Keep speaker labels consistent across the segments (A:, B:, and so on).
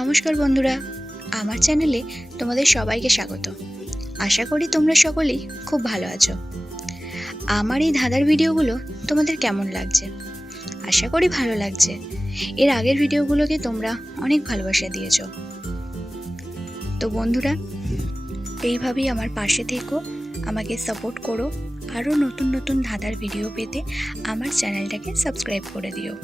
A: নমস্কার বন্ধুরা, আমার চ্যানেলে তোমাদের সবাইকে স্বাগত। আশা করি তোমরা সকলেই খুব ভালো আছো। আমার এই ধাঁধার ভিডিওগুলো তোমাদের কেমন লাগছে? আশা করি ভালো লাগছে। এর আগের ভিডিওগুলোকে তোমরা অনেক ভালোবাসা দিয়েছ। তো বন্ধুরা, এইভাবেই আমার পাশে থেকো, আমাকে সাপোর্ট করো, আরও নতুন নতুন ধাঁধার ভিডিও পেতে আমার চ্যানেলটাকে সাবস্ক্রাইব করে দিও।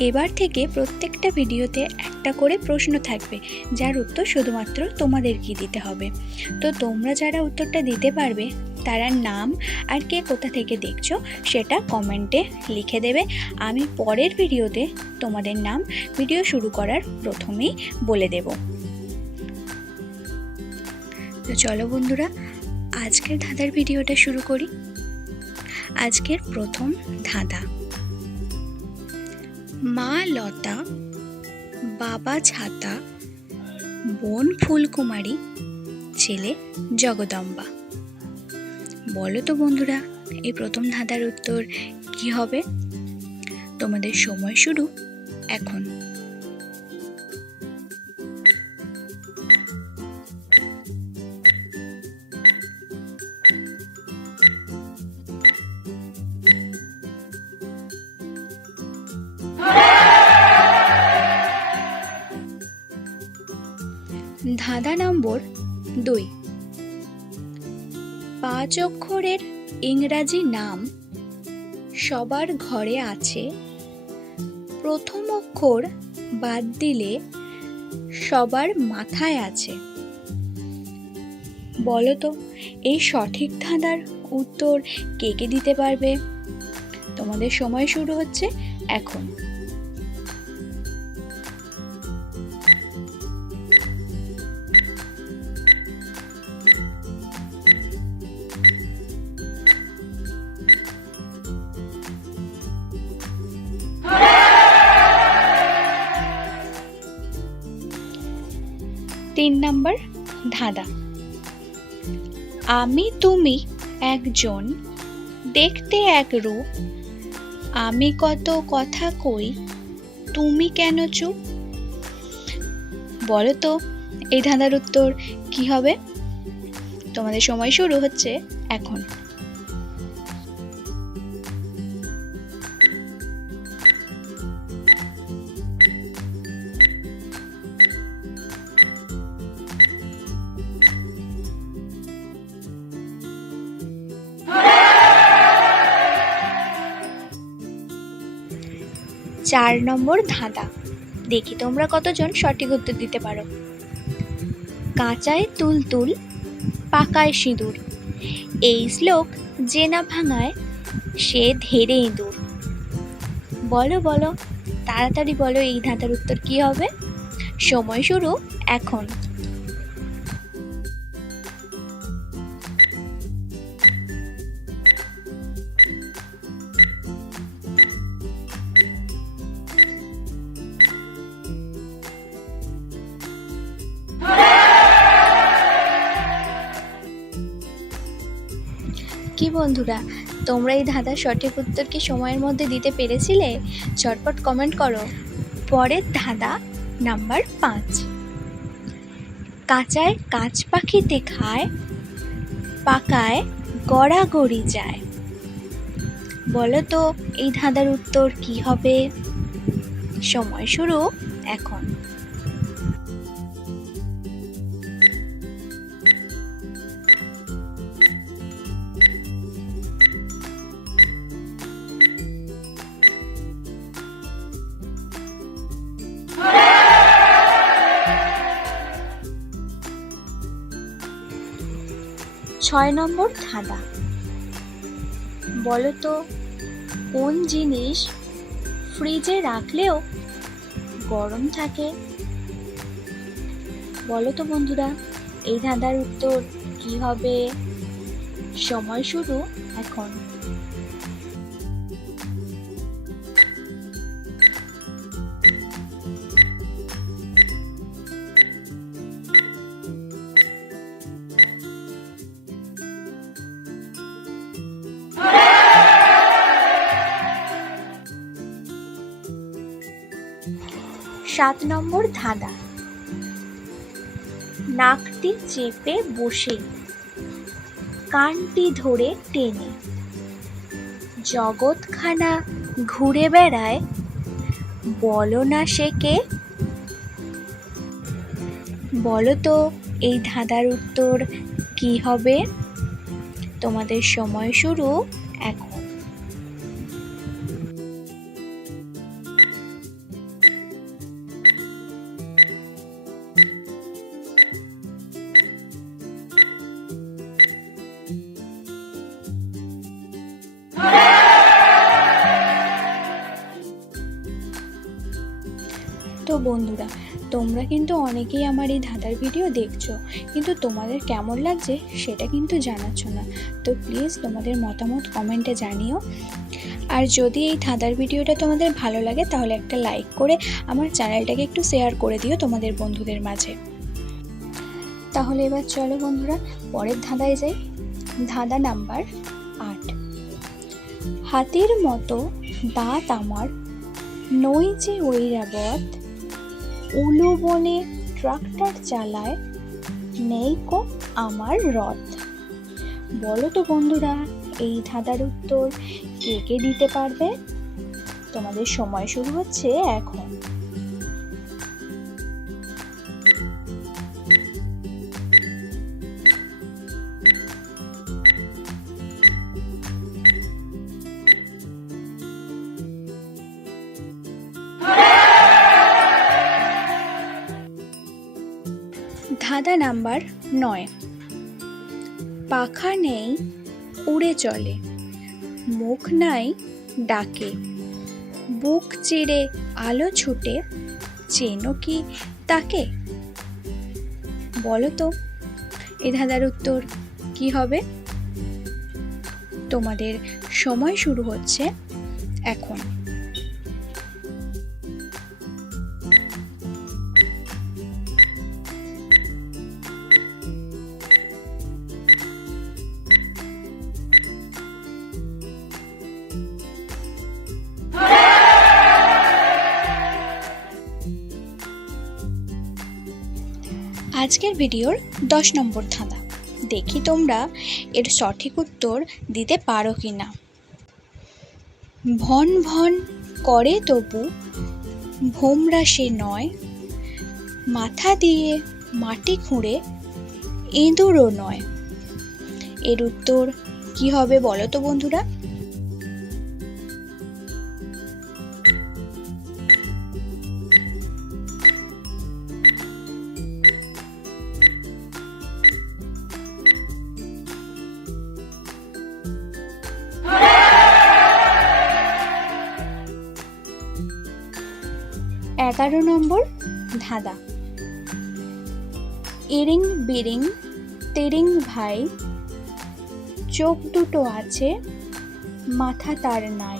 A: এবার থেকে প্রত্যেকটা ভিডিওতে একটা করে প্রশ্ন থাকবে, যার উত্তর শুধুমাত্র তোমাদেরকেই দিতে হবে। তো তোমরা যারা উত্তরটা দিতে পারবে, তারা নাম আর কে কোথা থেকে দেখছ সেটা কমেন্টে লিখে দেবে। আমি পরের ভিডিওতে তোমাদের নাম, ভিডিও শুরু করার প্রথমেই বলে দেব। তো চলো বন্ধুরা, আজকের ধাঁধার ভিডিওটা শুরু করি। আজকের প্রথম ধাঁধা। মা লতা, বাবা ছাতা, বোন ফুলকুমারী, ছেলে জগদম্বা। বলো তো বন্ধুরা, এই প্রথম ধাঁধার উত্তর কি হবে? তোমাদের সময় শুরু এখন। ধাঁধা নম্বর দুই। পাঁচ অক্ষরের ইংরাজি নাম সবার ঘরে আছে। প্রথম অক্ষর বাদ দিলে সবার মাথায় আছে। বলো তো, এই সঠিক ধাঁধার উত্তর কে কে দিতে পারবে? তোমাদের সময় শুরু হচ্ছে এখন। তিন নম্বর, ধাঁধা। আমি তুমি একজন, দেখতে এক রূপ। আমি কত কথা কই, তুমি কেন চুপ? বলো তো, এই ধাঁধার উত্তর কি হবে? তোমাদের সময় শুরু হচ্ছে এখন। চার নম্বর ধাঁধা। দেখি তোমরা কতজন সঠিক উত্তর দিতে পারো। কাঁচায় তুল তুল পাকায় সিঁদুর। এই শ্লোক যে না ভাঙায় সে ধেরে ইঁদুর। বলো বলো, তাড়াতাড়ি বলো এই ধাঁধার উত্তর কি হবে? সময় শুরু এখন। বন্ধুরা, তোমরা এই ধাঁধার সঠিক উত্তর কি সময়ের মধ্যে দিতে পেরেছিলে? চটপট কমেন্ট করো। পরের ধাঁধা নাম্বার পাঁচ। কাঁচায় কাঁচ পাখিতে খায়, পাকায় গড়াগড়ি যায়। বলো তো, এই ধাঁধার উত্তর কি হবে? সময় শুরু এখন। ছয় নম্বর ধাঁধা। বলতো, কোন জিনিস ফ্রিজে রাখলেও গরম থাকে? বলতো, বন্ধুরা, এই ধাঁধার উত্তর কি হবে? সময় শুরু এখন। সাত নম্বর ধাঁধা।
B: নাকটি চেপে বসে। কানটি ধরে টেনে। জগৎখানা ঘুরে বেড়ায়। বলো না সে কে? বলো তো, এই ধাঁধার উত্তর কি হবে? তোমাদের সময় শুরু।
A: বন্ধুরা, তোমরা কিন্তু অনেকেই আমার এই ধাঁধার ভিডিও দেখছ, কিন্তু তোমাদের কেমন লাগছে সেটা কিন্তু জানাচ্ছ না। তো প্লিজ তোমাদের মতামত কমেন্টে জানিও। আর যদি এই ধাঁধার ভিডিওটা তোমাদের ভালো লাগে, তাহলে একটা লাইক করে আমার চ্যানেলটাকে একটু শেয়ার করে দিও তোমাদের বন্ধুদের মাঝে। তাহলে এবার চলো বন্ধুরা, পরের ধাঁধায় যাই। ধাঁধা নাম্বার আট। হাতির মতো দাঁত আমার, নই যে ঐরাবত উলু বনে ট্রাক্টর চালায় নেই কো আমার রথ। বলো তো বন্ধুরা, এই ধাঁধার উত্তর কে কে দিতে পারবে? তোমাদের সময় শুরু হচ্ছে এখন। ধাঁধা নাম্বার নয়। পাখা নেই, উড়ে চলে। মুখ নাই, ডাকে। বুক চিরে আলো ছুটে, চেনো কি তাকে? বলো তো, এ ধাঁধার উত্তর কি হবে? তোমাদের সময় শুরু হচ্ছে এখন। আজকের ভিডিওর দশ নম্বর ধাঁধা। দেখি তোমরা এর সঠিক উত্তর দিতে পারো কি না। ভন ভন করে তবু ভোমরা সে নয়, মাথা দিয়ে মাটি খুঁড়ে ইঁদুরও নয়। এর উত্তর কি হবে বলো তো বন্ধুরা? এগারো নম্বর, ধাঁধা। ইরিং বিরিং, তেরিং ভাই, চোখ দুটো আছে, মাথা তার নাই।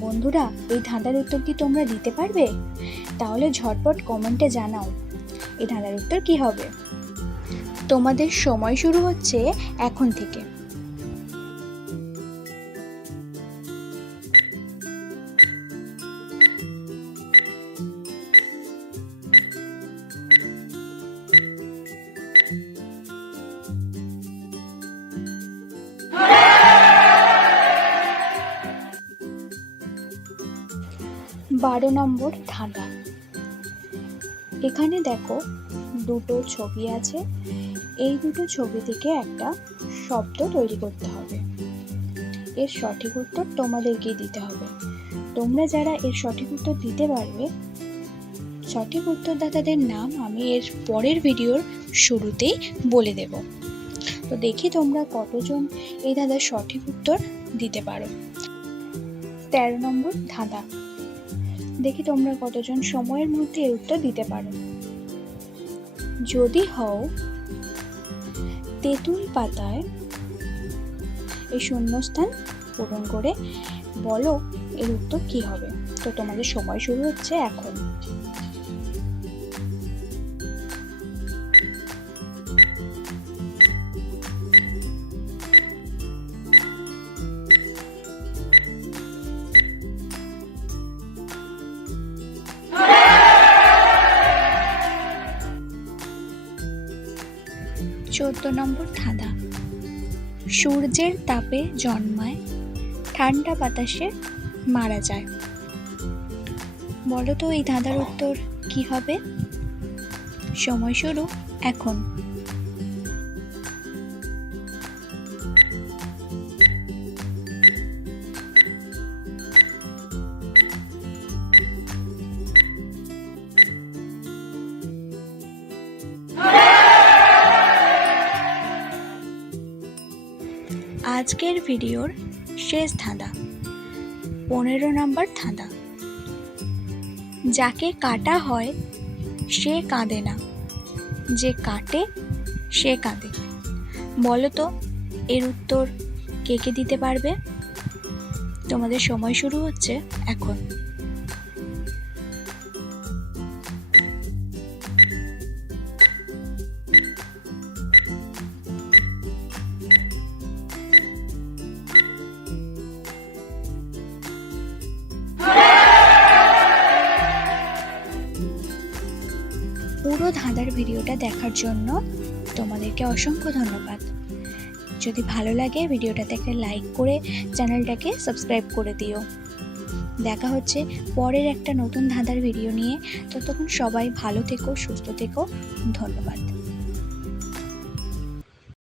A: বন্ধুরা, এই ধাঁধার উত্তর কি তোমরা দিতে পারবে? তাহলে ঝটপট কমেন্টে জানাও, এই ধাঁধার উত্তর কি হবে? তোমাদের সময় শুরু হচ্ছে এখন থেকে। বারো নম্বর ধাঁধা এখানে দেখো দুটো ছবি আছে। এই দুটো ছবি থেকে একটা শব্দ তৈরি করতে হবে। এর সঠিক উত্তর তোমাদেরকে দিতে হবে। তোমরা যারা এর সঠিক উত্তর দিতে পারবে, সঠিক উত্তরদাতাদের নাম আমি এর পরের ভিডিওর শুরুতেই বলে দেব। তো দেখি তোমরা কতজন এই ধাঁধার সঠিক উত্তর দিতে পারো। তেরো নম্বর ধাঁধা। দেখি তোমরা কতজন সময়ের মধ্যে এর উত্তর দিতে পারো। যদি হও, তেঁতুল পাতায় এই শূন্যস্থান পূরণ করে বলো এর উত্তর কি হবে। তো তোমাদের সময় শুরু হচ্ছে এখন। চোদ্দ নম্বর ধাঁধা। সূর্যের তাপে জন্মায়, ঠান্ডা বাতাসে মারা যায়। বলো তো এই ধাঁধার উত্তর কি হবে? সময় শুরু এখন। আজকের ভিডিওর শেষ ধাঁধা, পনেরো নম্বর ধাঁধা। যাকে কাটা হয়, সে কাঁদে না। যে কাটে, সে কাঁদে। বলো তো এর উত্তর কে কে দিতে পারবে? তোমাদের সময় শুরু হচ্ছে এখন। পুরো ধাঁধার ভিডিওটা দেখার জন্য তোমাদেরকে অসংখ্য ধন্যবাদ। যদি ভালো লাগে ভিডিওটাতে একটা লাইক করে চ্যানেলটাকে সাবস্ক্রাইব করে দিও। দেখা হচ্ছে পরের একটা নতুন ধাঁধার ভিডিও নিয়ে। ততক্ষণ সবাই ভালো থেকো, সুস্থ থেকো। ধন্যবাদ।